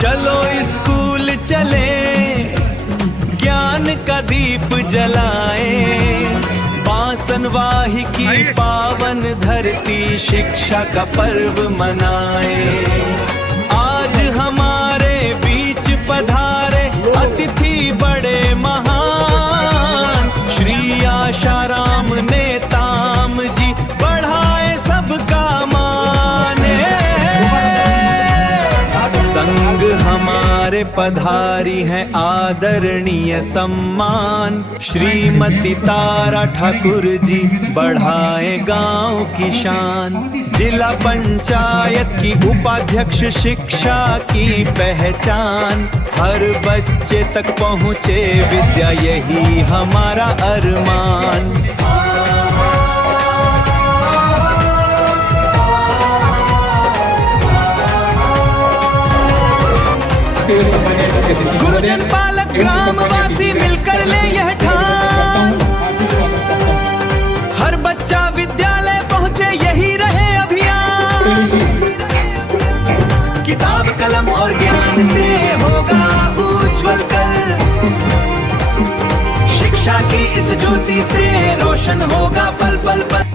चलो स्कूल चले, ज्ञान का दीप जलाएं, बांसनवाही की पावन धरती शिक्षा का पर्व मनाएं। आज हमारे बीच पधारे अतिथि बड़े महान, श्री आशाराम नेताम जी बढ़ाए सबका माने। संग हमारे पधारी हैं आदरणीय सम्मान, श्रीमती तारा ठाकुर जी बढ़ाए गांव की शान। जिला पंचायत की उपाध्यक्ष शिक्षा की पहचान, हर बच्चे तक पहुँचे विद्या यही हमारा अरमान। गुरुजन पालक ग्रामवासी मिलकर ले यह ठान, हर बच्चा विद्यालय पहुँचे यही रहे अभियान। किताब कलम और ज्ञान से होगा उज्जवल कल, शिक्षा की इस ज्योति से रोशन होगा पल पल पल।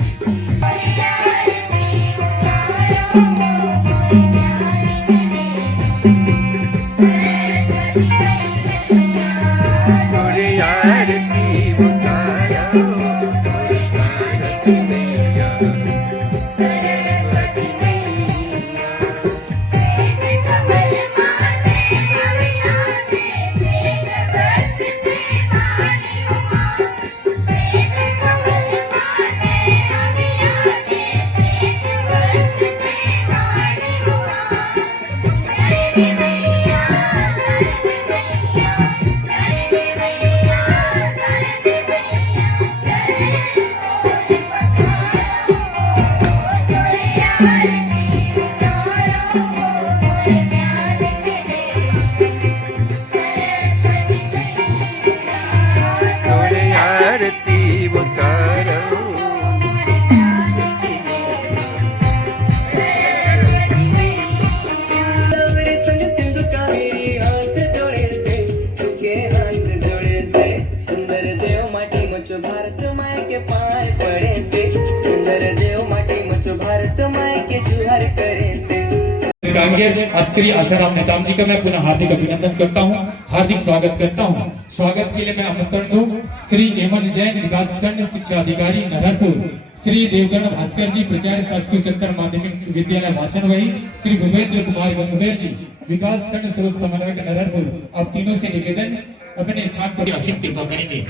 श्री आशाराम नेताम जी का मैं पुनः हार्दिक अभिनंदन करता हूं, हार्दिक स्वागत करता हूं। स्वागत के लिए मैं आमंत्रण दूं श्री हेमंत जैन विकासखंड शिक्षा अधिकारी नरहरपुर, श्री देवगण भास्कर जी प्राचार्य शासकीय उच्चतर माध्यमिक विद्यालय भाषण वही, श्री भूपेंद्र कुमार गंगोदर जी विकासखंड स्रोत समन्वयक नरहरपुर। आप तीनों से निवेदन अपने स्थान पर असीम कृपा करेंगे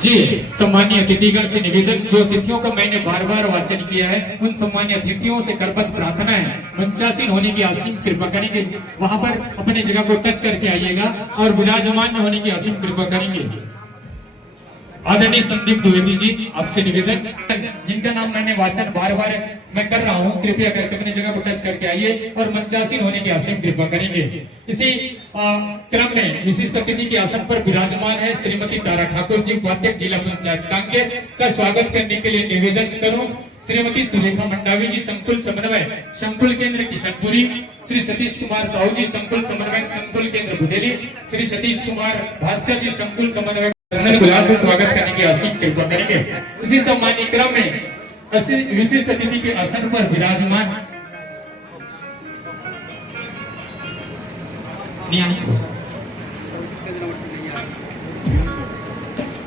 जी। सम्मानीय अतिथिगण से निवेदन, जो अतिथियों का मैंने बार बार वाचन किया है, उन सम्मानीय अतिथियों से करबद्ध प्रार्थना है मंचासीन होने की असीम कृपा करेंगे, वहां पर अपने जगह को टच करके आइएगा और विराजमान होने की असीम कृपा करेंगे। आदरणीय संदीप द्विवेदी जी, आपसे निवेदन, जिनका नाम मैंने वाचन बार बार मैं कर रहा हूं, कृपया करके अपनी जगह को टच करके आइए और मंचासीन होने की असीम कृपा करेंगे। इसी क्रम में विशिष्ट अतिथि के आसन पर विराजमान है श्रीमती तारा ठाकुर जी, उपाध्यक्ष जिला पंचायत कांकेर का स्वागत करने के लिए निवेदन करूं श्रीमती सुरेखा मंडावी जी, संकुल समन्वय संकुल केंद्र किशनपुरी, श्री सतीश कुमार साहू जी, संकुल समन्वय संकुल केंद्र बुधेली, श्री सतीश कुमार भास्कर जी, संकुल समन्वय गुलाब से स्वागत करने की असीम कृपा करेंगे। इसी सम्मानीय क्रम में विशिष्ट अतिथि के आसन पर विराजमान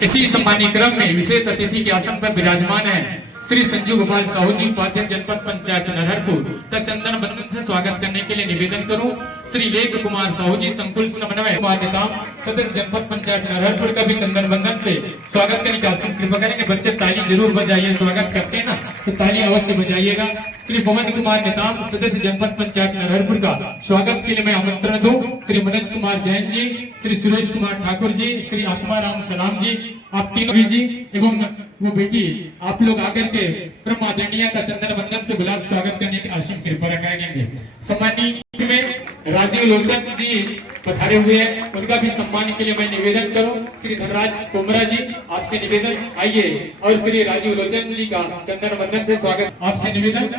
इसी सम्मानीय क्रम में विशेष अतिथि के आसन पर विराजमान है श्री संजू गोपाल साहू जी, उपाध्यक्ष जनपद पंचायत नरहरपुर का चंदन बंधन से स्वागत करने के लिए निवेदन करूं श्री लेख कुमार साहू जी, संकुल समन्वय नेताम सदस्य जनपद पंचायत नरहरपुर का भी चंदन बंधन से स्वागत करने का असीम कृपा करेंगे। बच्चे ताली जरूर बजाइए, स्वागत करते हैं ना तो ताली अवश्य बजाइएगा। श्री पवन कुमार नेताम सदस्य जनपद पंचायत नरहरपुर का स्वागत के लिए मैं आमंत्रण दूं श्री मनोज कुमार जैन जी, श्री सुरेश कुमार ठाकुर जी, श्री आत्माराम सलाम जी, आप तीनों भी जी एवं वो बेटी आप लोग आकर के परम आदरणीय का चंदन बंधन से गुलाब स्वागत करने की असीम कृपा रखेंगे। सम्मानित में राजीव लोचन जी पधारे हुए हैं, उनका भी सम्मान के लिए मैं निवेदन करूं श्री धनराज कोमरा जी, आपसे निवेदन आइए और श्री राजीव लोचन जी का चंदन बंधन से स्वागत आपसे निवेदन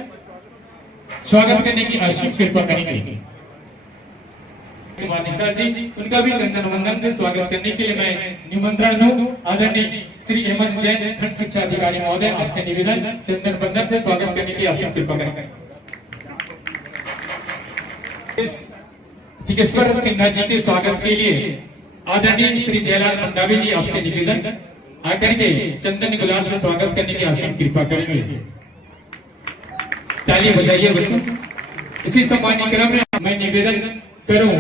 स्वागत करने की असीम कृपा करेंगे। कुमार निशा जी, उनका भी चंदन वंदन से स्वागत करने के लिए मैं निमंत्रण दूं। आदरणीय श्री हेमंत जैन खंड शिक्षा अधिकारी महोदय, आपसे निवेदन चंदन वंदन से स्वागत करने की असीम कृपा करें। चिकित्सक सिन्हा जी के स्वागत के लिए आदरणीय श्री जयलाल मंडावी जी, आपसे निवेदन आकर के चंदन गुलाल से स्वागत करने की असीम कृपा करेंगे। ताली बजाइए बच्चों। इसी सम्मानीय क्रम में मैं निवेदन करूं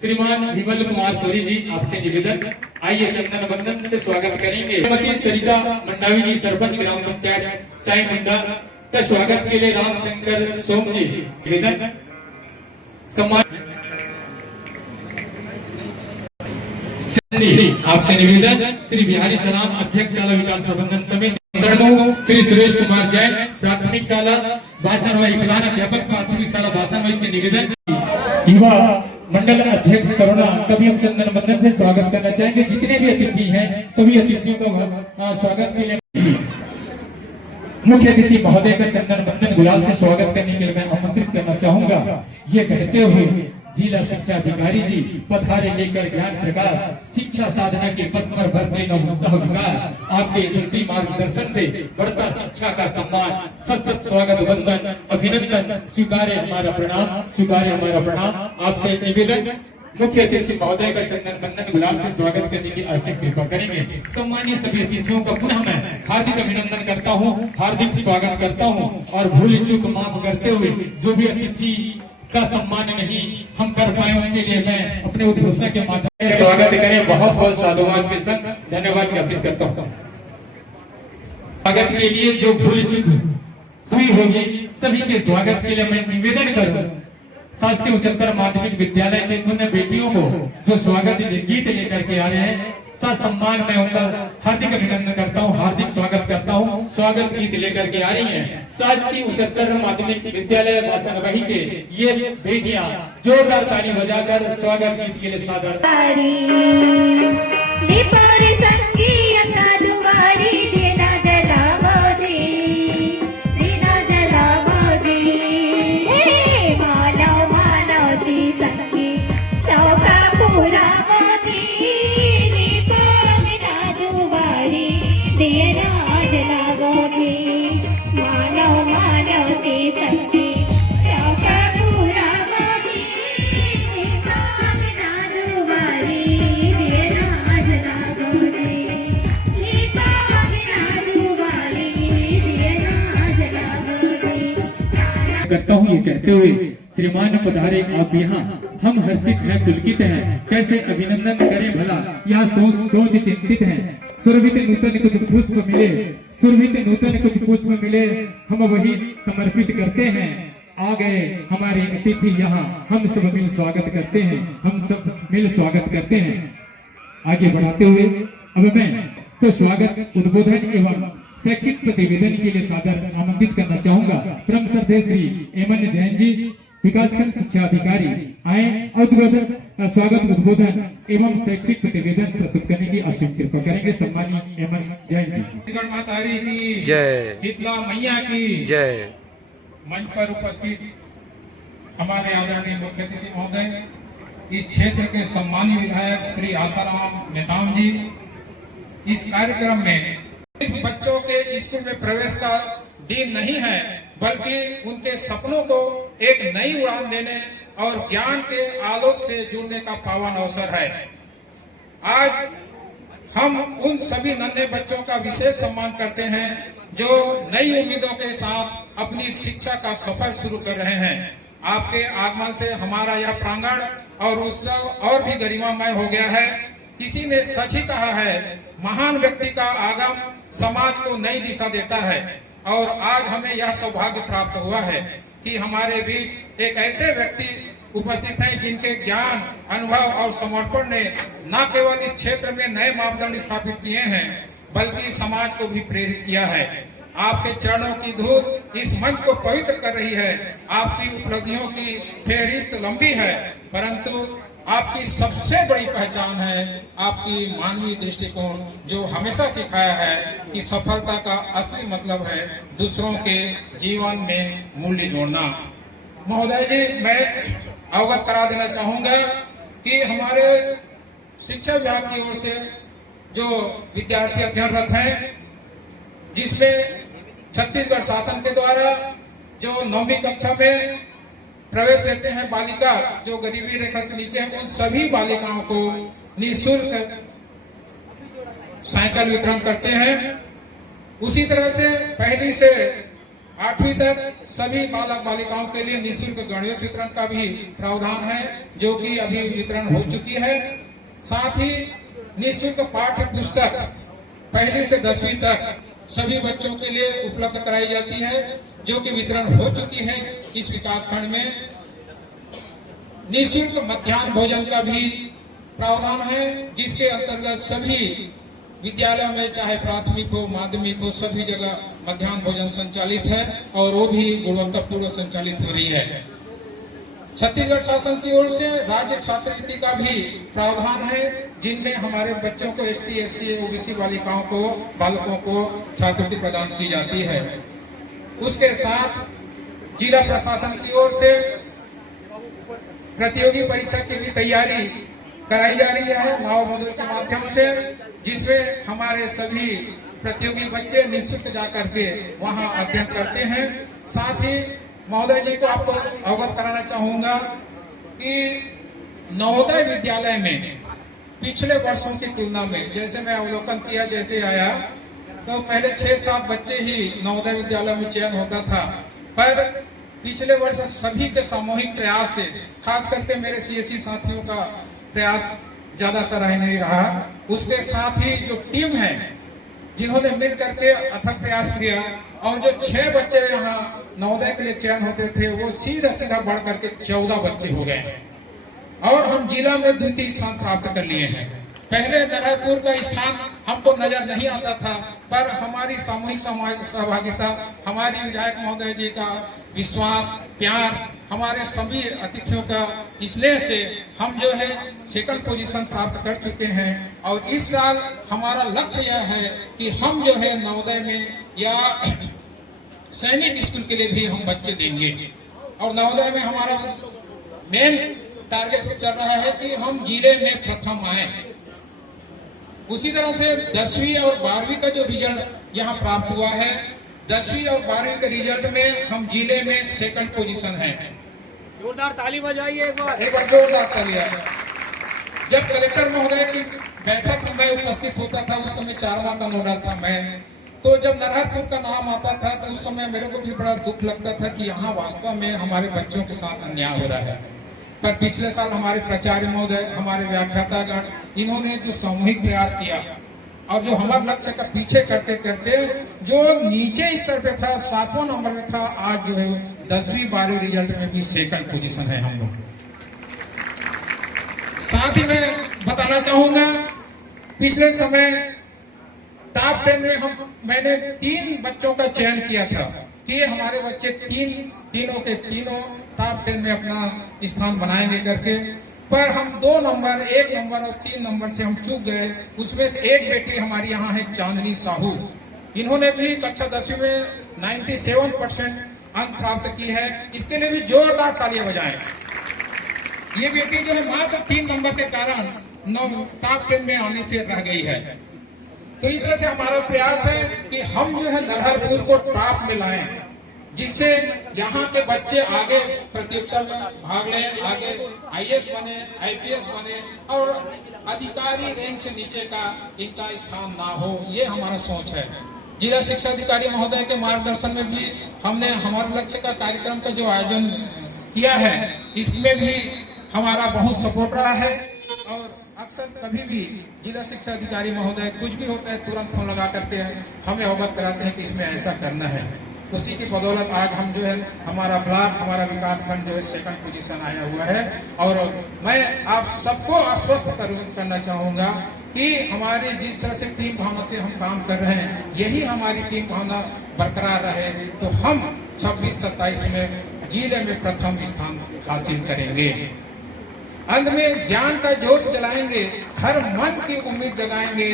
श्रीमान विमल कुमार सोरी जी, आपसे निवेदन आइए चंदन वंदन से स्वागत करेंगे। श्रीमती सरिता मंडावी जी, सरपंच ग्राम पंचायत साई मंडा का स्वागत के लिए रामशंकर सोम जी निवेदन सम्मान। आपसे निवेदन श्री बिहारी सलाम, अध्यक्ष शाला विकास प्रबंधन समिति, श्री सुरेश कुमार जैन, प्राथमिक शाला बासनवाई, प्रधान अध्यापक प्राथमिक शाला बासनवाई से निवेदन। युवा मंडल अध्यक्ष करुणा, कभी हम चंदन वंदन से स्वागत करना चाहेंगे। जितने भी अतिथि हैं सभी अतिथियों का स्वागत के लिए मुख्य अतिथि महोदय का चंदन वंदन गुलाल से स्वागत करने के लिए मैं आमंत्रित करना चाहूंगा। ये कहते हुए जिला शिक्षा अधिकारी जी पधारे लेकर ज्ञान प्रकाश, शिक्षा साधना के पथ पर बढ़ते नवोत्साह विकार, आपके यशस्वी मार्गदर्शन से बढ़ता शिक्षा का सम्मान। सत स्वागत वंदन अभिनंदन, स्वीकारे हमारा प्रणाम, स्वीकारे हमारा प्रणाम। आपसे निवेदन मुख्य अतिथि महोदय का चंदन वंदन गुलाल से स्वागत करने की असीम कृपा करेंगे। सम्मानीय सभी अतिथियों का पुनः मैं हार्दिक अभिनंदन करता हूं, हार्दिक स्वागत करता हूं और भूल चूक माफ करते हुए जो भी अतिथि का सम्मान नहीं हम कर पाए उनके लिए मैं अपने उद्घोषणा के माध्यम से स्वागत करें। बहुत बहुत साधुवाद के संग धन्यवाद ज्ञापित करता हूँ। स्वागत के लिए जो भूल चूक हुई होगी सभी के स्वागत के लिए मैं निवेदन करूं शासकीय उच्चतर माध्यमिक विद्यालय के उन बेटियों को जो स्वागत गीत लेकर के आ रहे हैं, सम्मान मैं उनका हार्दिक अभिनंदन करता हूं, हार्दिक स्वागत करता हूं। स्वागत गीत लेकर के आ रही हैं शासकीय उच्चतर माध्यमिक विद्यालय बासनवाही के ये बेटियां। जोरदार ताली बजाकर स्वागत गीत के लिए सादर। करता हूँ ये कहते हुए श्रीमान पधारे आप यहाँ, हम हर्षित हैं पुलकित हैं, कैसे अभिनंदन करें भला, यह सोच सोच चिंतित हैं। सुरभित नूतन कुछ पुष्प मिले, सुरभित नूतन कुछ पुष्प मिले, हम वही समर्पित करते हैं। आ गए हमारे अतिथि यहाँ, हम सब मिल स्वागत करते हैं, हम सब मिल स्वागत करते हैं। आगे बढ़ाते हुए अब मैं तो स्वागत उद्बोधन एवं शैक्षिक प्रतिवेदन के लिए सादर आमंत्रित करना चाहूंगा। परम श्रद्धेय श्री हेमंत जैन जी, विकासखंड शिक्षा अधिकारी आए और स्वागत उद्बोधन एवं शैक्षिक प्रतिवेदन प्रस्तुत करने की असीम कृपा करेंगे। सम्मानित हेमंत जैन जी। माता की जय, शीतला मैया की जय। मंच पर उपस्थित हमारे आदरणीय मुख्य अतिथि महोदय, इस क्षेत्र के सम्मानित विधायक श्री आसाराम नेताम जी, इस कार्यक्रम में बच्चों के स्कूल में प्रवेश का दिन नहीं है बल्कि उनके सपनों को एक नई उड़ान देने और ज्ञान के आलोक से जुड़ने का पावन अवसर है। आज हम उन सभी नन्हे बच्चों का विशेष सम्मान करते हैं जो नई उम्मीदों के साथ अपनी शिक्षा का सफर शुरू कर रहे हैं। आपके आगमन से हमारा यह प्रांगण और उत्सव और भी गरिमामय हो गया है। किसी ने सच ही कहा है, महान व्यक्ति का आगमन समाज को नई दिशा देता है और आज हमें यह सौभाग्य प्राप्त हुआ है कि हमारे बीच एक ऐसे व्यक्ति उपस्थित हैं जिनके ज्ञान, अनुभव और समर्पण ने न केवल इस क्षेत्र में नए मापदंड स्थापित किए हैं बल्कि समाज को भी प्रेरित किया है। आपके चरणों की धूल इस मंच को पवित्र कर रही है। आपकी उपलब्धियों की फेहरिस्त लंबी है, परंतु आपकी सबसे बड़ी पहचान है आपकी मानवीय दृष्टिकोण, जो हमेशा सिखाया है कि सफलता का असली मतलब है दूसरों के जीवन में मूल्य जोड़ना। महोदय जी, मैं अवगत करा देना चाहूंगा कि हमारे शिक्षा विभाग की ओर से जो विद्यार्थी अध्ययनरत हैं, जिसमें छत्तीसगढ़ शासन के द्वारा जो 9वीं कक्षा में प्रवेश लेते हैं बालिका जो गरीबी रेखा से नीचे है, उन सभी बालिकाओं को निःशुल्क साइकिल वितरण करते हैं। उसी तरह से 1ली से 8वीं तक सभी बालक बालिकाओं के लिए निःशुल्क गणवेश वितरण का भी प्रावधान है, जो कि अभी वितरण हो चुकी है। साथ ही निःशुल्क पाठ्य पुस्तक 1ली से 10वीं तक सभी बच्चों के लिए उपलब्ध कराई जाती है, जो कि वितरण हो चुकी है इस विकास खंड में। निःशुल्क मध्याह्न भोजन का भी प्रावधान है, जिसके अंतर्गत सभी विद्यालय में चाहे प्राथमिक हो माध्यमिक हो सभी जगह मध्याह्न भोजन संचालित है और वो भी गुणवत्तापूर्ण संचालित हो रही है। छत्तीसगढ़ शासन की ओर से राज्य छात्रवृत्ति का भी प्रावधान है, जिनमें हमारे बच्चों को ST SC OBC बालिकाओं को बालकों को छात्रवृत्ति प्रदान की जाती है। उसके साथ जिला प्रशासन की ओर से प्रतियोगी परीक्षा की भी तैयारी कराई जा रही है नाव मॉडल के माध्यम से, जिसमें हमारे सभी प्रतियोगी बच्चे निःशुल्क जाकर के वहां अध्ययन करते हैं। साथ ही महोदय जी को आपको अवगत कराना चाहूंगा कि नवोदय विद्यालय में पिछले वर्षों की तुलना में, जैसे मैं अवलोकन किया जैसे आया, तो पहले 6-7 बच्चे ही नवोदय विद्यालय में चयन होता था, पर पिछले वर्ष सभी के सामूहिक प्रयास से, खास करके मेरे CSE साथियों का प्रयास ज्यादा सराहनीय रहा। उसके साथ ही जो टीम है जिन्होंने मिल करके अथक प्रयास किया, और जो 6 बच्चे यहाँ नवोदय के लिए चयन होते थे वो सीधा बढ़ करके 14 बच्चे हो गए और हम जिला में 2य स्थान प्राप्त कर लिए हैं। पहले नरहरपुर का स्थान हमको नजर नहीं आता था, पर हमारी सामूहिक सहभागिता, हमारी विधायक महोदय जी का विश्वास, प्यार, हमारे सभी अतिथियों का स्नेह से हम जो है 2nd पोजीशन प्राप्त कर चुके हैं। और इस साल हमारा लक्ष्य यह है कि हम जो है नवोदय में या सैनिक स्कूल के लिए भी हम बच्चे देंगे, और नवोदय में हमारा मेन टारगेट चल रहा है कि हम जिले में प्रथम आए। उसी तरह से 10वीं और 12वीं का जो रिजल्ट यहाँ प्राप्त हुआ है, 10वीं और 12वीं के रिजल्ट में हम जिले में 2nd पोजीशन है। जोरदार ताली बजाइए एक बार जोरदार ताली। जब कलेक्टर महोदय की बैठक में मैं उपस्थित होता था, उस समय 4वां का नोडल था मैं, तो जब नरहरपुर का नाम आता था तो उस समय मेरे को भी बड़ा दुख लगता था कि यहाँ वास्तव में हमारे बच्चों के साथ अन्याय हो रहा है। पर पिछले साल हमारे प्राचार्य महोदय, हमारे व्याख्यातागण, इन्होंने जो सामूहिक प्रयास किया और जो हमारे लक्ष्य का पीछे करते करते जो नीचे स्तर पे था 7वां नंबर में था, आज जो है 10वीं 12वीं रिजल्ट में भी 2nd पोजीशन है हम लोग। साथ ही मैं बताना चाहूंगा, पिछले समय टॉप 10 में मैंने 3 बच्चों का चयन किया था कि हमारे बच्चे तीनों के तीनों टॉप 10 में अपना स्थान बनाएंगे करके, पर हम 2 नंबर, 1 नंबर और 3 नंबर से हम चूक गए। उसमें से एक बेटी हमारी यहाँ है चांदनी साहू, इन्होंने भी कक्षा 10वीं में 97% अंक प्राप्त की है। इसके लिए भी जोरदार तालियां बजाएं। ये बेटी जो है मात्र 3 नंबर के कारण टॉप 10 में आने से रह गई है। तो इस तरह से हमारा प्रयास है कि हम जो है नरहरपुर को टॉप में लाएं, जिससे यहाँ के बच्चे आगे प्रतियोगिता में भाग लें, आगे IAS बने, IPS बने और अधिकारी रैंक से नीचे का इनका स्थान ना हो, ये हमारा सोच है। जिला शिक्षा अधिकारी महोदय के मार्गदर्शन में भी हमने हमारे लक्ष्य का कार्यक्रम का जो आयोजन किया है, इसमें भी हमारा बहुत सपोर्ट रहा है। और अक्सर कभी भी जिला शिक्षा अधिकारी महोदय कुछ भी होता है तुरंत फोन लगा करके हमें अवगत कराते हैं कि इसमें ऐसा करना है। उसी की बदौलत आज हम जो है हमारा ब्लॉक, हमारा विकास खंड जो है 2nd पोजीशन आया हुआ है। और मैं आप सबको आश्वस्त करना चाहूंगा कि हमारी जिस तरह से टीम भावना से हम काम कर रहे हैं, यही हमारी टीम भावना बरकरार रहे तो हम 26-27 में जिले में प्रथम स्थान हासिल करेंगे। अंत में ज्ञान का ज्योत जलाएंगे, हर मन की उम्मीद जगाएंगे,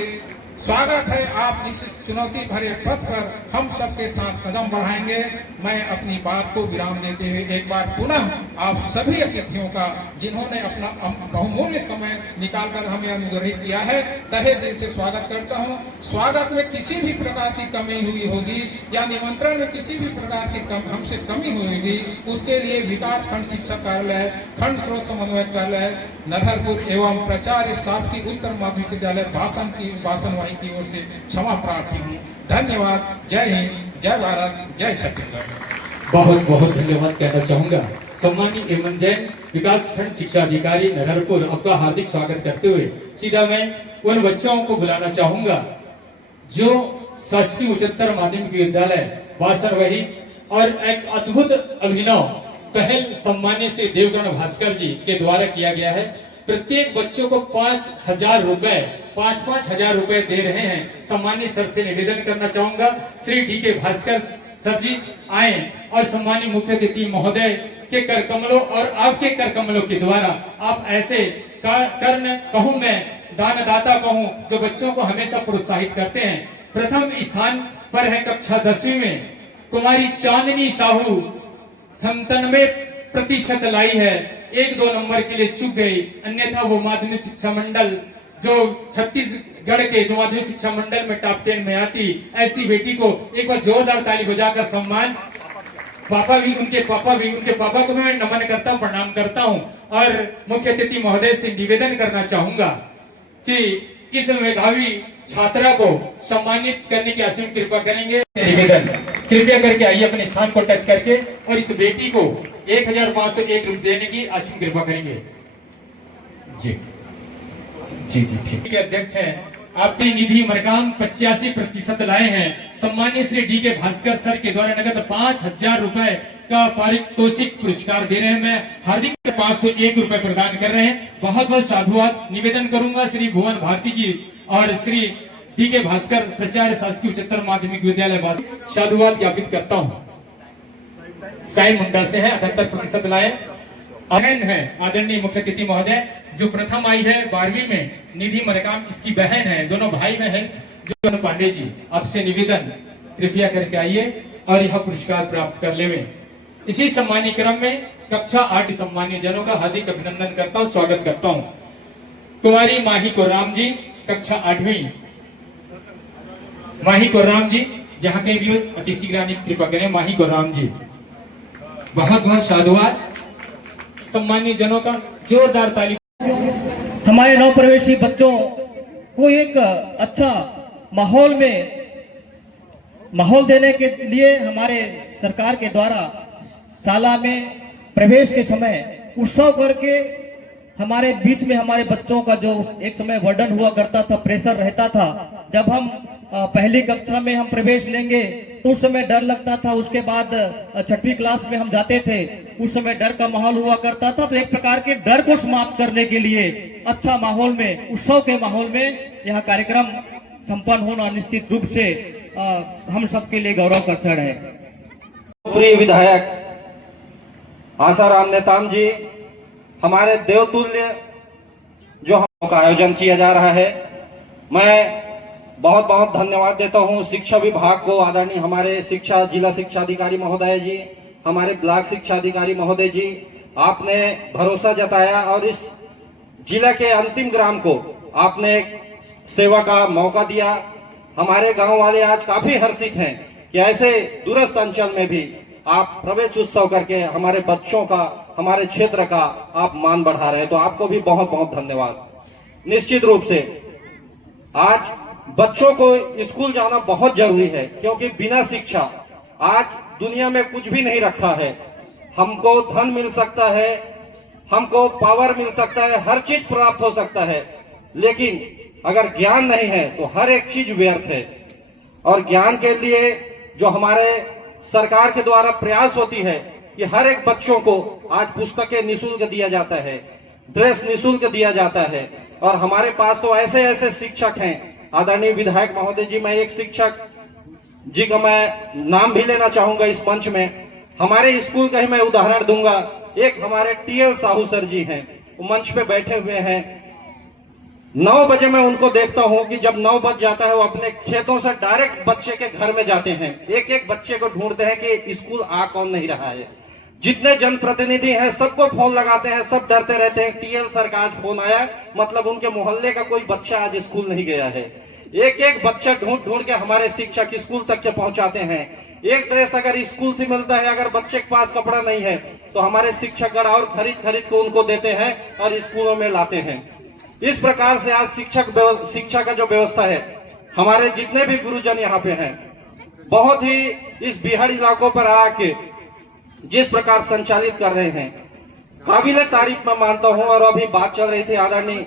स्वागत है। आप इस चुनौती भरे पथ पर हम सबके साथ कदम बढ़ाएंगे। मैं अपनी बात को विराम देते हुए एक बार पुनः आप सभी अतिथियों का, जिन्होंने अपना बहुमूल्य समय निकालकर हमें अनुग्रहित किया है, तहे दिल से स्वागत करता हूं। स्वागत में किसी भी प्रकार की कमी हुई होगी या निमंत्रण में किसी भी प्रकार की हमसे कमी हुई होगी, उसके लिए विकास खंड शिक्षा कार्यालय, खंड स्रोत समन्वय कार्यालय नरहरपुर एवं प्राचार्य शासकीय उच्चतर माध्यमिक विद्यालय बासनवाही की ओर से क्षमा प्रार्थी हूँ। धन्यवाद। जय हिंद, जय भारत, जय छत्तीसगढ़। बहुत बहुत धन्यवाद कहना चाहूंगा। सम्मानित एवं जैन विकास खंड शिक्षा अधिकारी नरहरपुर, आपका हार्दिक स्वागत करते हुए सीधा मैं उन बच्चों को बुलाना चाहूंगा जो शासकीय उच्चतर माध्यमिक विद्यालय बासनवाही और एक अद्भुत अभिनव पहल सम्मान्य से देवगण भास्कर जी के द्वारा किया गया है। प्रत्येक बच्चों को 5,000 रुपए 5,000 रुपए दे रहे हैं। सम्मान्य सर से निवेदन करना चाहूंगा, श्री डी.के. भास्कर सर जी आए और सम्मान्य मुख्य अतिथि महोदय के कर कमलों और आपके कर कमलों के द्वारा आप ऐसे कर्ण कहूं, मैं दानदाता कहूं, जो बच्चों को हमेशा प्रोत्साहित करते हैं। प्रथम स्थान पर है कक्षा 10वीं में कुमारी चांदनी साहू, 97% लाई है। 1-2 नंबर के लिए चूक गई, अन्यथा वो माध्यमिक शिक्षा मंडल जो छत्तीसगढ़ के जो माध्यमिक शिक्षा मंडल में टॉप 10 में आती, ऐसी बेटी को एक बार जोरदार ताली बजाकर सम्मान। उनके पापा को मैं नमन करता हूँ, प्रणाम करता हूँ और मुख्य अतिथि महोदय से निवेदन करना चाहूंगा कि इस मेधावी छात्रा को सम्मानित करने की असीम कृपा करेंगे। निवेदन कृपया करके आइए, अपने स्थान को टच करके और इस बेटी को 1,501 रुपए देने की असीम कृपा करेंगे। जी जी जी ठीक है। अध्यक्ष है आपकी निधि मरकाम 85% लाए हैं। सम्मान्य श्री डी.के. भास्कर सर के द्वारा नगद 5,000 रुपए का पारितोषिक पुरस्कार दे रहे हैं। मैं हार्दिक 501 रुपए प्रदान कर रहे हैं। बहुत बहुत साधुवाद निवेदन करूंगा श्री भुवन भारती जी और श्री डी.के. भास्कर प्राचार्य शासकीय उच्चतर माध्यमिक विद्यालय साधुवाद ज्ञापित करता हूँ। साई मुंडा से है 78% लाए। बहन है आदरणीय मुख्य अतिथि महोदय जो प्रथम आई है 12वीं में, निधि मरकाम इसकी बहन है। दोनों भाई बहन जो पांडे जी, आपसे निवेदन कृपया करके आइए और यह पुरस्कार प्राप्त कर ले। इसी सम्मानीय क्रम में कक्षा 8 सम्मानीय जनों का हार्दिक अभिनंदन करता हूँ, स्वागत करता हूँ। कुमारी माही को राम जी, कक्षा 8वीं। माही को राम जी, जहाँ कहीं भी अति शीघ्र कृपा करें। माही को राम जी, बहुत बहुत साधुवाद। सम्मानीय जनों का जोरदार ताली। हमारे नव प्रवेशी बच्चों को एक अच्छा माहौल देने के लिए हमारे सरकार के द्वारा शाला में प्रवेश के समय उत्सव करके हमारे बीच में हमारे बच्चों का जो एक समय वर्डन हुआ करता था, प्रेशर रहता था, जब हम पहली कक्षा में हम प्रवेश लेंगे तो उस समय डर लगता था। उसके बाद 6वीं क्लास में हम जाते थे, उस समय डर का माहौल हुआ करता था। तो एक प्रकार के डर को समाप्त करने के लिए अच्छा माहौल में, उत्सव के माहौल में यह कार्यक्रम संपन्न होना निश्चित रूप से हम सबके लिए गौरव का क्षण है। प्रिय विधायक आसाराम नेताम जी, हमारे देवतुल्य जो हम का आयोजन किया जा रहा है, मैं बहुत बहुत धन्यवाद देता हूं शिक्षा विभाग को, आदरणीय हमारे जिला शिक्षा अधिकारी महोदय जी, हमारे ब्लॉक शिक्षा अधिकारी महोदय जी, आपने भरोसा जताया और इस जिला के अंतिम ग्राम को आपने सेवा का मौका दिया। हमारे गांव वाले आज काफी हर्षित हैं कि ऐसे दूरस्थ अंचल में भी आप प्रवेश उत्सव करके हमारे बच्चों का, हमारे क्षेत्र का आप मान बढ़ा रहे हैं, तो आपको भी बहुत बहुत धन्यवाद। निश्चित रूप से आज बच्चों को स्कूल जाना बहुत जरूरी है, क्योंकि बिना शिक्षा आज दुनिया में कुछ भी नहीं रखा है। हमको धन मिल सकता है, हमको पावर मिल सकता है, हर चीज प्राप्त हो सकता है, लेकिन अगर ज्ञान नहीं है तो हर एक चीज व्यर्थ है। और ज्ञान के लिए जो हमारे सरकार के द्वारा प्रयास होती है कि हर एक बच्चों को आज पुस्तकें निःशुल्क दिया जाता है, ड्रेस निःशुल्क दिया जाता है, और हमारे पास तो ऐसे ऐसे शिक्षक हैं। आदरणीय विधायक महोदय जी, मैं एक शिक्षक जी का मैं नाम भी लेना चाहूंगा इस मंच में। हमारे स्कूल का ही मैं उदाहरण दूंगा। एक हमारे टी.एल. साहू सर जी हैं, वो मंच पे बैठे हुए हैं। 9 बजे मैं उनको देखता हूं कि जब 9 बज जाता है वो अपने खेतों से डायरेक्ट बच्चे के घर में जाते हैं, एक एक बच्चे को ढूंढते हैं कि स्कूल आ कौन नहीं रहा है। जितने जनप्रतिनिधि हैं सबको फोन लगाते हैं, सब डरते रहते हैं टीएल सर का आज फोन आया, मतलब उनके मोहल्ले का कोई बच्चा आज स्कूल नहीं गया है। एक एक बच्चा ढूंढ ढूंढ के हमारे शिक्षक स्कूल तक के पहुंचाते हैं। एक ड्रेस अगर स्कूल से मिलता है, अगर बच्चे के पास कपड़ा नहीं है तो हमारे शिक्षकगण और खरीद खरीद को उनको देते हैं और स्कूलों में लाते हैं। इस प्रकार से आज शिक्षा का जो व्यवस्था है, हमारे जितने भी गुरुजन यहाँ पे हैं बहुत ही इस बिहार इलाकों पर आके जिस प्रकार संचालित कर रहे हैं, काबिल तारीफ मैं मानता हूं। और अभी बात चल रही थी, आदरणीय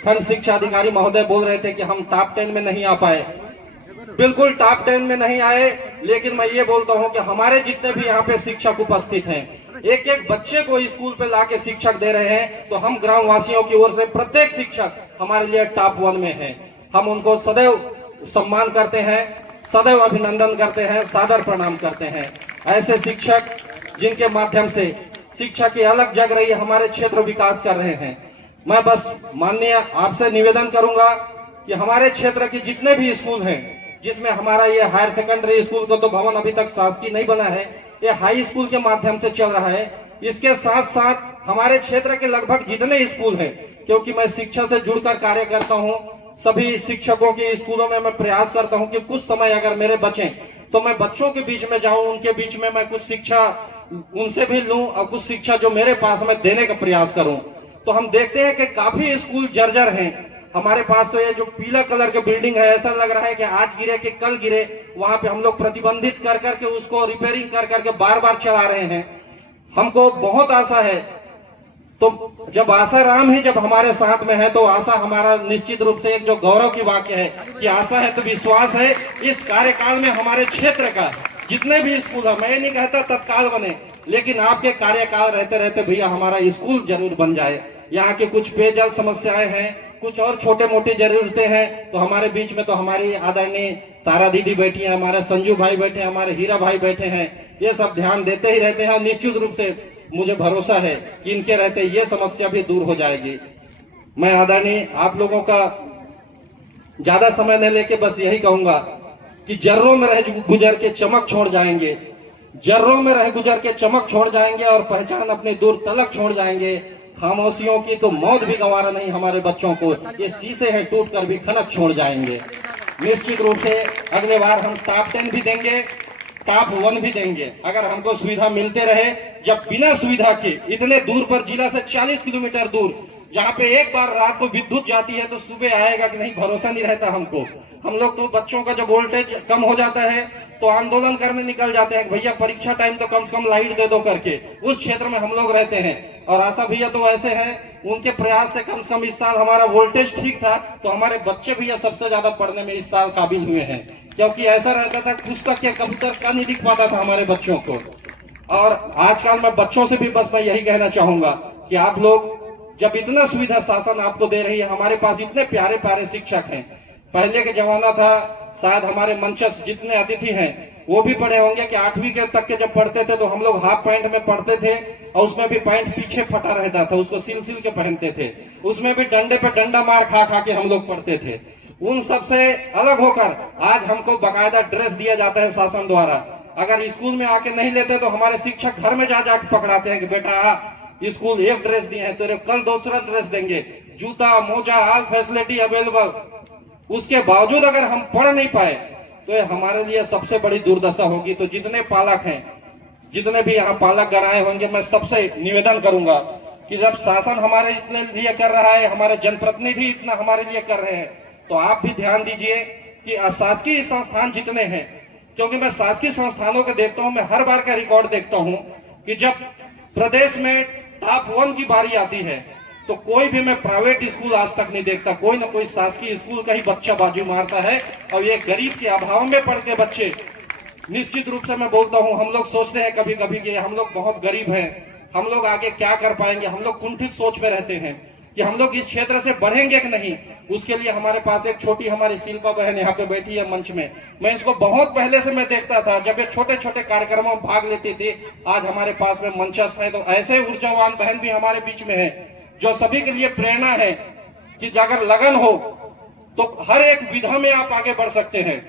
खंड शिक्षा अधिकारी महोदय बोल रहे थे कि हम टॉप 10 में नहीं आ पाए। बिल्कुल टॉप 10 में नहीं आए, लेकिन मैं ये बोलता हूं कि हमारे जितने भी यहाँ पे शिक्षक उपस्थित हैं, एक एक बच्चे को स्कूल पे लाके शिक्षक दे रहे हैं, तो हम ग्राम वासियों की ओर से प्रत्येक शिक्षक हमारे लिए टॉप 1 में है। हम उनको सदैव सम्मान करते हैं, सदैव अभिनंदन करते हैं, सादर प्रणाम करते हैं। ऐसे शिक्षक जिनके माध्यम से शिक्षा की अलग जग रही है, हमारे क्षेत्र विकास कर रहे हैं। मैं बस माननीय आपसे निवेदन करूंगा कि हमारे क्षेत्र के जितने भी स्कूल हैं, जिसमें हमारा ये हायर सेकेंडरी स्कूल का तो भवन अभी तक शासकीय नहीं बना है, ये हाई स्कूल के माध्यम से चल रहा है। इसके साथ साथ हमारे क्षेत्र के लगभग जितने स्कूल हैं, क्योंकि मैं शिक्षा से जुड़कर कार्य करता हूं, सभी शिक्षकों के स्कूलों में मैं प्रयास करता हूं कि कुछ समय अगर मेरे बचे तो मैं बच्चों के बीच में जाऊं, उनके बीच में मैं कुछ शिक्षा उनसे भी लूं और कुछ शिक्षा जो मेरे पास में देने का प्रयास करूं। तो हम देखते हैं कि काफी स्कूल जर्जर हैं हमारे पास। तो ये जो पीला कलर के बिल्डिंग है, ऐसा लग रहा है कि आज गिरे कि कल गिरे, वहां पे हम लोग प्रतिबंधित कर करके उसको रिपेयरिंग कर करके बार बार चला रहे हैं। हमको बहुत आशा है, तो जब आशा राम ही जब हमारे साथ में है तो आशा हमारा निश्चित रूप से एक जो गौरव की वाक्य है कि आशा है तो विश्वास है। इस कार्यकाल में हमारे क्षेत्र का जितने भी स्कूल है, मैं नहीं कहता तत्काल बने, लेकिन आपके कार्यकाल रहते रहते भैया हमारा स्कूल जरूर बन जाए। यहाँ की कुछ पेयजल समस्याएं हैं, कुछ और छोटे मोटी जरूरतें हैं, तो हमारे बीच में तो हमारी आदरणीय तारा दीदी बैठी है, हमारे संजू भाई बैठे हैं, हमारे हीरा भाई बैठे हैं, ये सब ध्यान देते ही रहते हैं। निश्चित रूप से मुझे भरोसा है कि इनके रहते ये समस्या भी दूर हो जाएगी। मैं आदरणीय आप लोगों का ज्यादा समय न लेके बस यही कहूंगा कि जर्रों में रह गुजर के चमक छोड़ जाएंगे, जर्रों में रह गुजर के चमक छोड़ जाएंगे और पहचान अपनी दूर तलक छोड़ जाएंगे। खामोशियों की तो मौत भी गंवारा नहीं हमारे बच्चों को, ये शीशे हैं टूट कर भी खनक छोड़ जाएंगे। निश्चित रूप से अगले बार हम टॉप 10 भी देंगे, टॉप 1 भी देंगे, अगर हमको सुविधा मिलते रहे। जब बिना सुविधा के इतने दूर पर, जिला से 40 किलोमीटर दूर, जहाँ पे एक बार रात को विद्युत जाती है तो सुबह आएगा कि नहीं भरोसा नहीं रहता हमको। हम लोग तो बच्चों का जब वोल्टेज कम हो जाता है तो आंदोलन करने निकल जाते हैं, भैया परीक्षा टाइम तो कम से कम लाइट दे दो करके। उस क्षेत्र में हम लोग रहते हैं और आशा भैया तो ऐसे हैं, उनके प्रयास से कम से कम इस साल हमारा वोल्टेज ठीक था, तो हमारे बच्चे भैया सबसे ज्यादा पढ़ने में इस साल काबिल हुए हैं। क्योंकि ऐसा रहता था पुस्तक के कबूतर का नहीं दिख पाता था हमारे बच्चों को। और आजकल मैं बच्चों से भी बस मैं यही कहना चाहूंगा कि आप लोग जब इतना सुविधा शासन आपको दे रही है, हमारे पास इतने प्यारे प्यारे शिक्षक हैं। पहले के जमाना था, शायद हमारे मंचस्थ जितने अतिथि हैं वो भी पढ़े होंगे कि 8वीं के तक के जब पढ़ते थे तो हम लोग हाफ पैंट में पढ़ते थे और उसमें भी पैंट पीछे फटा रहता था, उसको सिल सिल के पहनते थे, उसमें भी डंडे पे डंडा मार खा खा के हम लोग पढ़ते थे। उन सबसे अलग होकर आज हमको बाकायदा ड्रेस दिया जाता है शासन द्वारा। अगर स्कूल में आके नहीं लेते तो हमारे शिक्षक घर में जा जाके पकड़ाते हैं कि बेटा स्कूल एक ड्रेस दिए हैं, तेरे कल दूसरा ड्रेस देंगे, जूता मोजा ऑल फैसिलिटी अवेलेबल। उसके बावजूद अगर हम पढ़ नहीं पाए तो ये हमारे लिए सबसे बड़ी दुर्दशा होगी। तो जितने पालक हैं, जितने भी यहाँ पालक गणाए होंगे, मैं सबसे निवेदन करूंगा कि जब शासन हमारे इतने लिए कर रहा है, हमारे जनप्रतिनिधि इतना हमारे लिए कर रहे हैं, तो आप भी ध्यान दीजिए कि शासकीय संस्थान जितने हैं, क्योंकि मैं शासकीय संस्थानों को देखता हूं, मैं हर बार का रिकॉर्ड देखता हूं कि जब प्रदेश में टॉप 1 की बारी आती है तो कोई भी मैं प्राइवेट स्कूल आज तक नहीं देखता, कोई ना कोई शासकीय स्कूल का ही बच्चा बाजू मारता है। और ये गरीब के अभाव में पढ़ते बच्चे, निश्चित रूप से मैं बोलता हूं, हम लोग सोचते हैं कभी कभी कि हम लोग बहुत गरीब हैं, हम लोग आगे क्या कर पाएंगे, हम लोग कुंठित सोच में रहते हैं कि हम लोग इस क्षेत्र से बढ़ेंगे कि नहीं। उसके लिए हमारे पास एक छोटी हमारी शिल्पा बहन यहाँ पे बैठी है मंच में, मैं इसको बहुत पहले से मैं देखता था जब ये छोटे छोटे कार्यक्रमों में भाग लेती थी। आज हमारे पास में मंचस्थ है, तो ऐसे ऊर्जावान बहन भी हमारे बीच में है जो सभी के लिए प्रेरणा है। कि अगर लगन हो तो हर एक विधा में आप आगे बढ़ सकते हैं।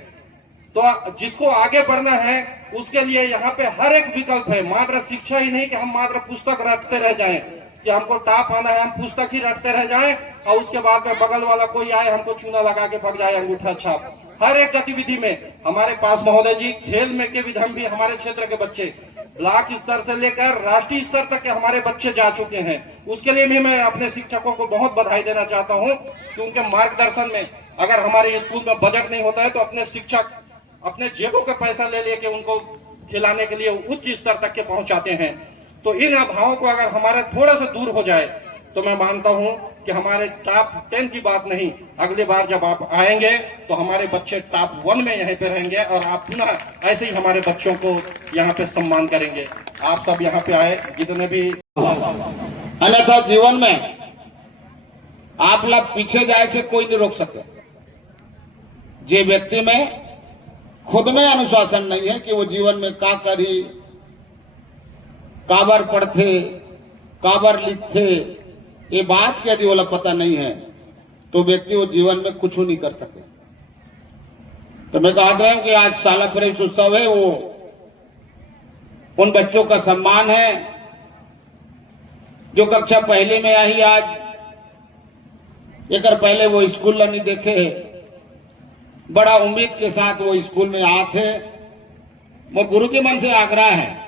तो जिसको आगे बढ़ना है उसके लिए यहाँ पे हर एक विकल्प है। मात्र शिक्षा ही नहीं कि हम मात्र पुस्तक रटते रह जाएं कि हमको टॉप आना है, हम पुस्तक ही रटते रह जाएं और उसके बाद में बगल वाला कोई आए हमको चूना लगा के भाग जाए अंगूठा छाप। हर एक गतिविधि में हमारे पास महोदय जी खेल में के विधान भी हमारे क्षेत्र के बच्चे ब्लॉक स्तर से लेकर राष्ट्रीय स्तर तक के हमारे बच्चे जा चुके हैं। उसके लिए भी मैं अपने शिक्षकों को बहुत बधाई देना चाहता हूं कि उनके मार्गदर्शन में अगर हमारे स्कूल में बजट नहीं होता है तो अपने शिक्षक अपने जेबों के पैसा ले लेके उनको खिलाने के लिए उच्च स्तर तक के पहुंचाते हैं। तो इन अभावों को अगर हमारे थोड़ा सा दूर हो जाए तो मैं मानता हूं कि हमारे टॉप 10 की बात नहीं, अगली बार जब आप आएंगे तो हमारे बच्चे टॉप 1 में यहीं पे रहेंगे और आप पुनः ऐसे ही हमारे बच्चों को यहाँ पे सम्मान करेंगे। आप सब यहाँ पे आए जितने भी। अन्यथा जीवन में आप लोग पीछे जाए से कोई नहीं रोक सकते। जे व्यक्ति में खुद में अनुशासन नहीं है कि वो जीवन में का करी, काबर पढ़ते, काबर लिखते, ये बात यदि वो पता नहीं है तो व्यक्ति वो जीवन में कुछ नहीं कर सके। तो मैं कहता हूं कि आज शाला प्रवेश उत्सव है, वो उन बच्चों का सम्मान है जो कक्षा पहले में आई। आज एक पहले वो स्कूल नहीं देखे, बड़ा उम्मीद के साथ वो स्कूल में आते। वो गुरु के मन से आग्रह है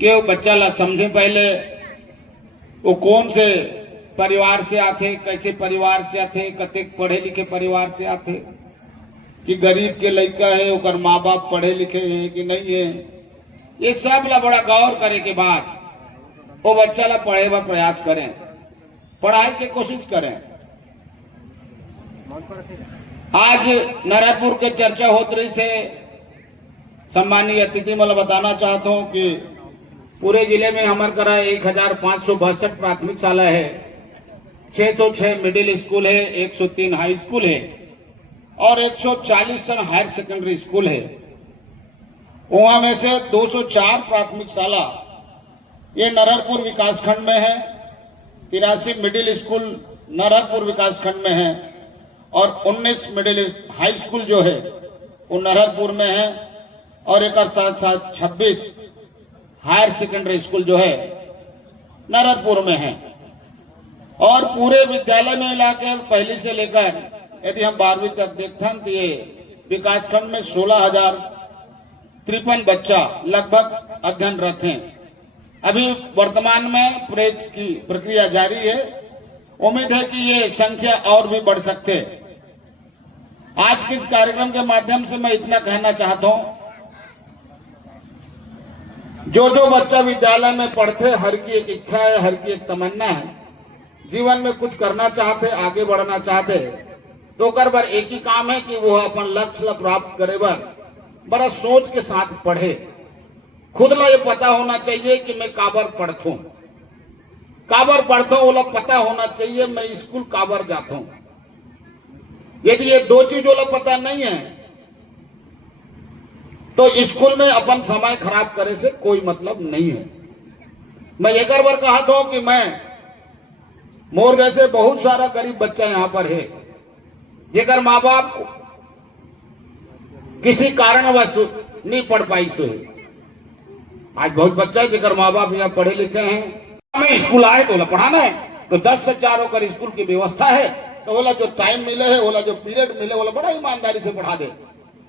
कि वो बच्चा ला समझे पहले वो कौन से परिवार से आते, कैसे परिवार से आते, कते पढ़े लिखे परिवार से आते, कि गरीब के लड़का है ओकर माँ बाप पढ़े लिखे हैं कि नहीं है। ये सब ला बड़ा गौर करे के बाद वो बच्चा ला पढ़े व प्रयास करें, पढ़ाई की कोशिश करें। आज नारायणपुर के चर्चा होत रही से सम्मानीय अतिथि मैं बताना चाहता हूं कि पूरे जिले में हमारे करा 1562 प्राथमिक शाला है, 606 मिडिल स्कूल है, 103 हाई स्कूल है और 140 टन हायर सेकेंडरी स्कूल है। वहां में से 204 प्राथमिक शाला ये नारायणपुर विकासखंड में है, 83 मिडिल स्कूल नारायणपुर विकासखंड में है और 19 मिडिल हाई स्कूल जो है वो नारायणपुर में है और एक साथ साथ 26 हायर सेकेंडरी स्कूल जो है नारायणपुर में है। और पूरे विद्यालय में मिलाकर पहली से लेकर यदि हम 12वीं तक देखते हैं तो ये विकासखंड में 16,053 बच्चा लगभग अध्ययनरत हैं। अभी वर्तमान में प्रेस की प्रक्रिया जारी है, उम्मीद है कि ये संख्या और भी बढ़ सकते। आज के इस कार्यक्रम के माध्यम से मैं इतना कहना चाहता हूं, जो बच्चा विद्यालय में पढ़ते हर की एक इच्छा है, हर की एक तमन्ना है, जीवन में कुछ करना चाहते, आगे बढ़ना चाहते, तो कर बर एक ही काम है कि वो अपन लक्ष्य प्राप्त करे बर बड़ा सोच के साथ पढ़े। खुद ला ये पता होना चाहिए कि मैं काबर पढ़ता हूं, काबर पढ़ता हूं, वो लोग पता होना चाहिए मैं स्कूल काबर जाता हूं। यदि ये दो चीज वो लोग पता नहीं है तो स्कूल में अपन समय खराब करे से कोई मतलब नहीं है। मैं एक बार कहा था कि मैं मोर जैसे बहुत सारा गरीब बच्चा यहाँ पर है, जेकर माँ बाप किसी कारणवश नहीं पढ़ पाई सो है। आज बहुत बच्चा है जेकर माँ बाप यहाँ पढ़े लिखे हैं, हमें स्कूल आए तो पढ़ाना है तो 10 से 4 होकर स्कूल की व्यवस्था है, तो बोला जो टाइम मिले है, बोला जो पीरियड मिले, बोला बड़ा ईमानदारी से पढ़ा दे।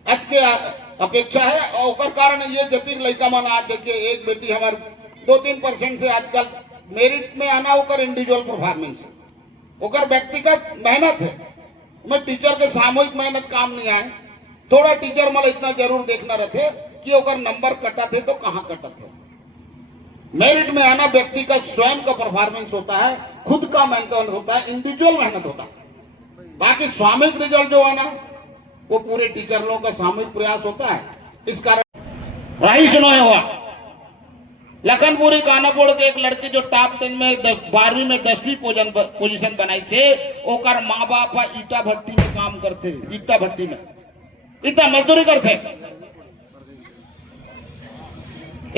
आज के अपेक्षा है और उसका कारण ये जतिक लड़का मन आज देखिए एक बेटी हमारे 2-3% से आजकल मेरिट में आना होकर इंडिविजुअल परफॉर्मेंस है, होकर व्यक्तिगत मेहनत है। मैं टीचर के सामूहिक मेहनत काम नहीं आए, थोड़ा टीचर मतलब इतना जरूर देखना रहते कि अगर नंबर कटा थे तो कहाँ कटा थे। मेरिट में आना व्यक्ति का स्वयं का परफॉर्मेंस होता है, खुद का मेहनत होता है, इंडिविजुअल मेहनत होता है। बाकी सामूहिक रिजल्ट जो आना वो पूरे टीचर लोगों का सामूहिक प्रयास होता है। इस कारण राही सुना हुआ लखनपुरी कानापुर के एक लड़की जो टॉप 10 में 12वीं में 10वीं पोजीशन बनाई थे, ओकर माँ बाप ईटा भट्टी में काम करते, ईटा भट्टी में ईटा मजदूरी करते।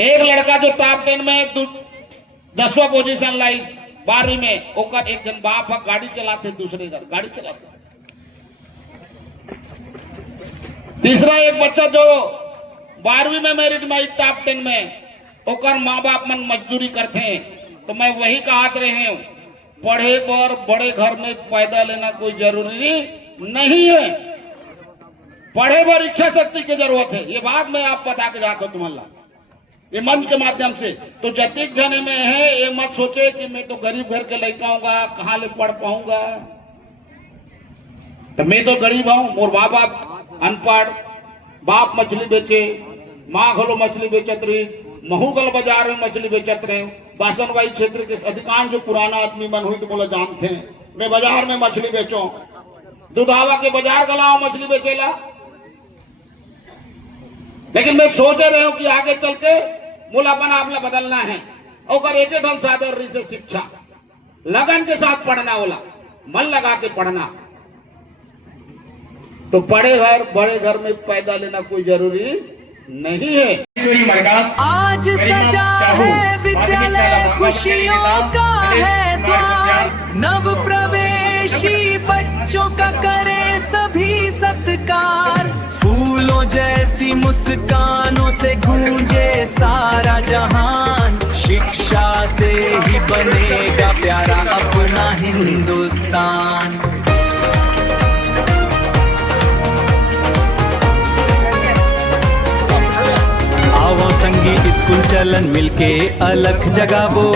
एक लड़का जो टॉप 10 में 10वां पोजीशन लाई 12वीं में ओकर एक जन बाप गाड़ी चलाते, दूसरे घर गाड़ी चलाते। तीसरा एक बच्चा जो 12वीं में मेरिट में टॉप 10 में, ओकर माँ बाप मन मजदूरी करते हैं। तो मैं वही कहते रहे हूं, पढ़े पर बड़े घर में पैदा लेना कोई जरूरी नहीं है। पढ़े पर इच्छा शक्ति की जरूरत है। ये बात मैं आप बता के जाता हूं तुम्हारा ये मंच के माध्यम से। तो जतिक जने में है, ये मत सोचे कि मैं तो गरीब घर के लड़का हूँगा, कहाँ ले पढ़ पाऊंगा। तो मैं तो गरीब हूँ, मोर माँ बाप अनपढ़, बाप मछली बेचे, माँ घलो मछली बेचत रही, महूगल बाजार में मछली बेचत रहे। बासनवाई क्षेत्र के अधिकांश जो पुराना आदमी मन हुई तो बोला जानते हैं, मैं बाजार में मछली बेचो, दुधावा के बाजार गलाओ मछली बेचेला। लेकिन मैं सोच रहे हूं कि आगे चल के मूलापन आपला बदलना है और एक ढंग सादर से शिक्षा लगन के साथ पढ़ना होला, मन लगा के पढ़ना। तो बड़े घर में पैदा लेना कोई जरूरी नहीं है। आज सजा है विद्यालय, खुशियों का है द्वार, नव प्रवेशी बच्चों का करे सभी सत्कार। फूलों जैसी मुस्कानों से गूंजे सारा जहान, शिक्षा से ही बनेगा प्यारा अपना हिंदुस्तान। आओ संगी स्कूल चलन मिलके अलख जगाबो,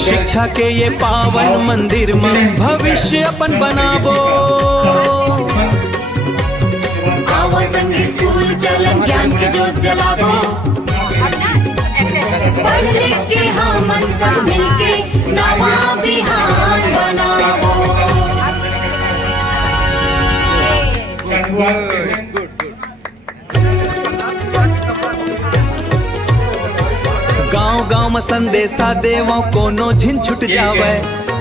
शिक्षा के ये पावन मंदिर में भविष्य अपन बनाबो। आओ संगी स्कूल चलन ज्ञान के जोत जलाबो, पढ़ लिख के हम मन सब मिलके नवा बिहान बनाबो। गाँव में संदेशा देवो कोनो झिन छुट जावे,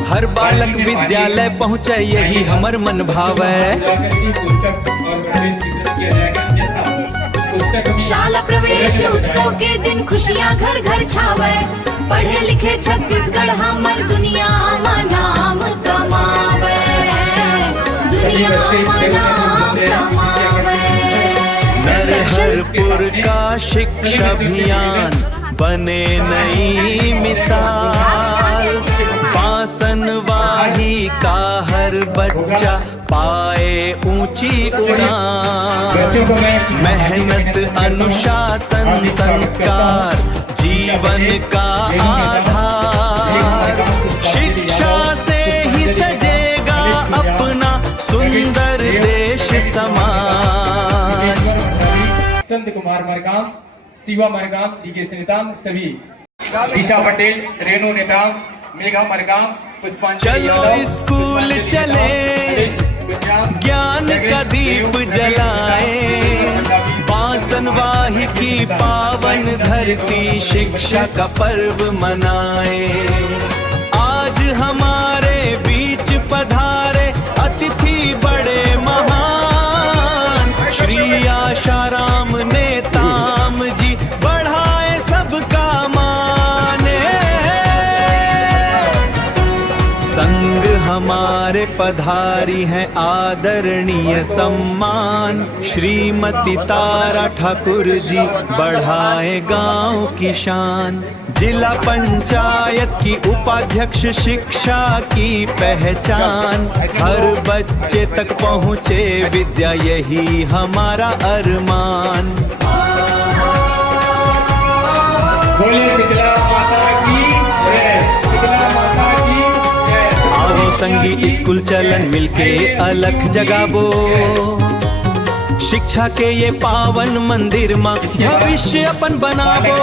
हर बालक विद्यालय पहुँचे यही हमर मन भावे। शाला प्रवेश उत्सव के दिन खुशियाँ घर घर छावे, पढ़े लिखे छत्तीसगढ़ हमर दुनिया में नाम कमावे, दुनिया में नाम कमावे। नरहरपुर का शिक्षा अभियान बने नई मिसाल, पासनवाही का हर बच्चा पाए ऊंची उड़ान। मेहनत अनुशासन संस्कार जीवन का आधार, शिक्षा से ही सजेगा अपना सुंदर देश समाज। संत कुमार मरगाम, शिवा मरगाम, डीके नेताम, सभी दिशा पटेल, रेणु नेताम, मेघा मरगाम, पुष्पांजलि चलो स्कूल चले, ज्ञान का दीप जलाए, बासनवाही की पावन धरती शिक्षा का पर्व मनाए। आज हमारे बीच पधारे अतिथि बड़े महान, श्री आशाराम नेताम जी बढ़ाए सबका माने। संग हमारे पधारी हैं आदरणीय सम्मान, श्रीमती तारा ठाकुर जी बढ़ाए गांव की शान। जिला पंचायत की उपाध्यक्ष शिक्षा की पहचान, हर बच्चे तक पहुँचे विद्या यही हमारा अरमान। बोले शीतला माता की जय, शीतला माता की जय। आओ संगी स्कूल चलन मिलके अलख जगाबो, शिक्षा के ये पावन मंदिर में भविष्य अपन बनाबो।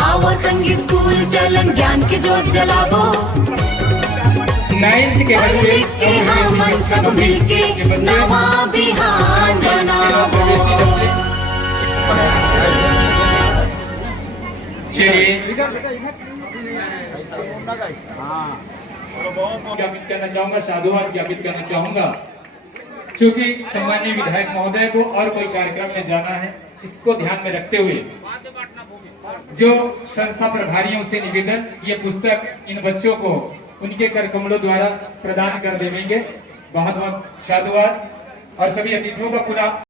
आओ संगी स्कूल चलन ज्ञान के जोत जलाबो, 9th के पढ़ लिख के हम मन सब मिलके नवा बिहान बनाबो। ज्ञापित करना चाहूंगा, साधुवाद ज्ञापित करना चाहूंगा। चूंकि सम्माननीय विधायक महोदय को और कोई कार्यक्रम में जाना है, इसको ध्यान में रखते हुए जो संस्था प्रभारियों से निवेदन, ये पुस्तक इन बच्चों को उनके कर कमलों द्वारा प्रदान कर देंगे। बहुत बहुत साधुवाद और सभी अतिथियों का पुनः